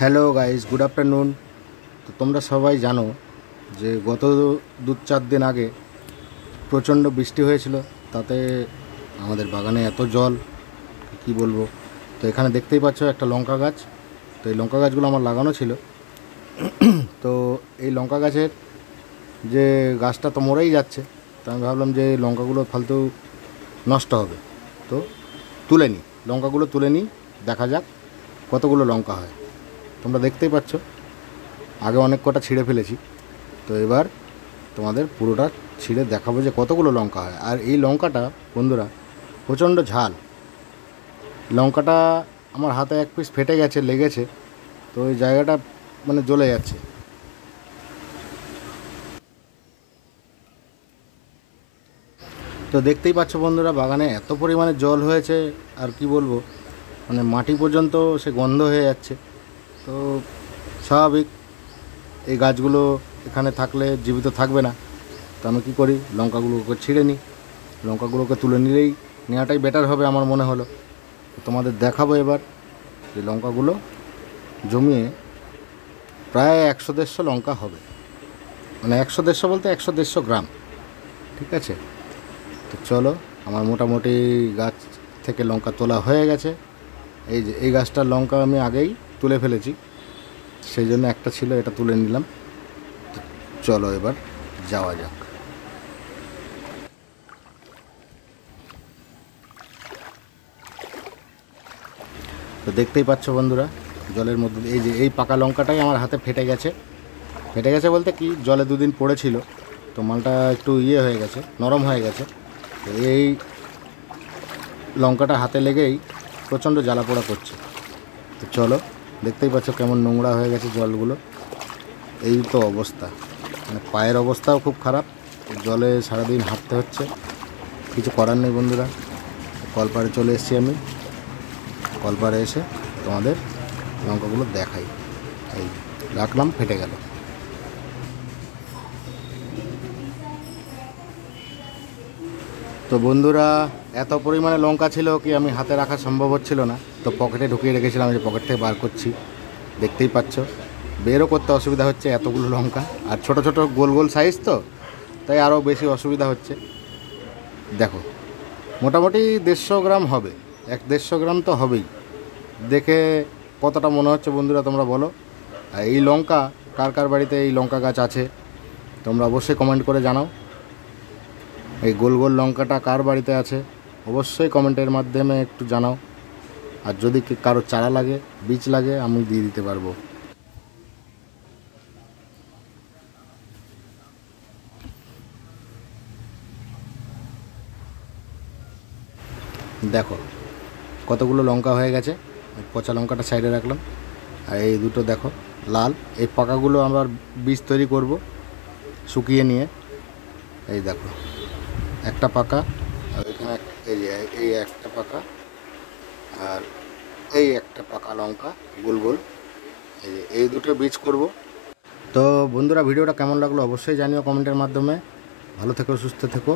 Hello guys, good afternoon. তো তোমরা সবাই জানো যে গত 2-4 দিন আগে প্রচণ্ড বৃষ্টি হয়েছিল। তাতে আমাদের বাগানে এত জল কি বলবো। তো এখানে দেখতেই পাচ্ছ একটা লঙ্কা গাছ। তো এই লঙ্কা গাছগুলো আমার লাগানো ছিল। তো এই লঙ্কা গাছের যে গাছটা তো মরেই যাচ্ছে। তো আমি ভাবলাম যে এই লঙ্কাগুলো ফালতু নষ্ট হবে, তো তুলে নিই, লঙ্কাগুলো তুলে নিই, দেখা যাক কতগুলো লঙ্কা হয়। তোমরা দেখতেই পাচ্ছ আগে অনেক কটা ছিঁড়ে ফেলেছি। তো এবার তোমাদের পুরোটা ছিঁড়ে দেখাবো যে কতগুলো লঙ্কা হয়। আর এই লঙ্কাটা বন্ধুরা প্রচণ্ড ঝাল। লঙ্কাটা আমার হাতে এক পিস ফেটে গেছে, লেগেছে। তো ওই জায়গাটা মানে জ্বলে যাচ্ছে। তো দেখতেই পাচ্ছ বন্ধুরা, বাগানে এত পরিমাণে জল হয়েছে আর কি বলবো, মানে মাটি পর্যন্ত সে গন্ধ হয়ে যাচ্ছে। তো স্বাভাবিক, এই গাছগুলো এখানে থাকলে জীবিত থাকবে না। তো আমি কী করি, লঙ্কাগুলোকে ছিঁড়ে নিই। লঙ্কাগুলোকে তুলে নিলেই নেওয়াটাই বেটার হবে আমার মনে হলো। তোমাদের দেখাবো এবার যে লঙ্কাগুলো জমিয়ে প্রায় 100-150 লঙ্কা হবে। মানে 100-150 বলতে 100-150 গ্রাম, ঠিক আছে। তো চলো, আমার মোটামুটি গাছ থেকে লঙ্কা তোলা হয়ে গেছে। এই যে এই গাছটার লঙ্কা আমি আগেই তুলে ফেলেছি, সেই জন্য একটা ছিল, এটা তুলে নিলাম। তো চলো এবার যাওয়া যাক। তো দেখতেই পাচ্ছ বন্ধুরা, জলের মধ্যে এই যে এই পাকা লঙ্কাটাই আমার হাতে ফেটে গেছে। ফেটে গেছে বলতে কি, জলে 2 দিন পড়েছিল, তো মালটা একটু হয়ে গেছে, নরম হয়ে গেছে। তো এই লঙ্কাটা হাতে লেগেই প্রচণ্ড জ্বালা পোড়া করছে। তো চলো, দেখতেই পাচ্ছ কেমন নোংরা হয়ে গেছে জলগুলো। এই তো অবস্থা, মানে পায়ের অবস্থাও খুব খারাপ। জলে সারাদিন হাঁটতে হচ্ছে, কিছু করার নেই বন্ধুরা। কলপাড়ে চলে এসেছি আমি। কলপাড়ে এসে তোমাদের লঙ্কাগুলো দেখাই। এই রাখলাম, ফেটে গেল। তো বন্ধুরা, এত পরিমাণে লঙ্কা ছিল কি আমি হাতে রাখা সম্ভব হচ্ছিল না। তো পকেটে ঢুকিয়ে রেখেছিলাম, যে পকেট থেকে বার করছি। দেখতেই পাচ্ছ বেরও করতে অসুবিধা হচ্ছে, এতগুলো লঙ্কা। আর ছোট ছোট গোল গোল সাইজ, তো তাই আরও বেশি অসুবিধা হচ্ছে। দেখো, মোটামুটি 150 গ্রাম হবে, 150 গ্রাম তো হবেই। দেখে কতটা মনে হচ্ছে বন্ধুরা তোমরা বলো। আর এই লঙ্কা কার কার বাড়িতে এই লঙ্কা গাছ আছে তোমরা অবশ্যই কমেন্ট করে জানাও। এই গোল গোল লঙ্কাটা কার বাড়িতে আছে অবশ্যই কমেন্টের মাধ্যমে একটু জানাও। আর যদি কারো চারা লাগে, বীজ লাগে, আমি দিয়ে দিতে পারবো। দেখো কতগুলো লঙ্কা হয়ে গেছে। পচা লঙ্কাটা সাইডে রাখলাম। আর এই দুটো দেখো লাল, এই পাকাগুলো আবার বীজ তৈরি করব শুকিয়ে নিয়ে। এই দেখো একটা পাকা, আর এখানে এই যে এই একটা পাকা, আর এই একটা পাকা লঙ্কা গোল গোল। এই দুটো বীজ করব। তো বন্ধুরা, ভিডিওটা কেমন লাগলো অবশ্যই জানিও কমেন্টের মাধ্যমে। ভালো থেকো, সুস্থ থেকো।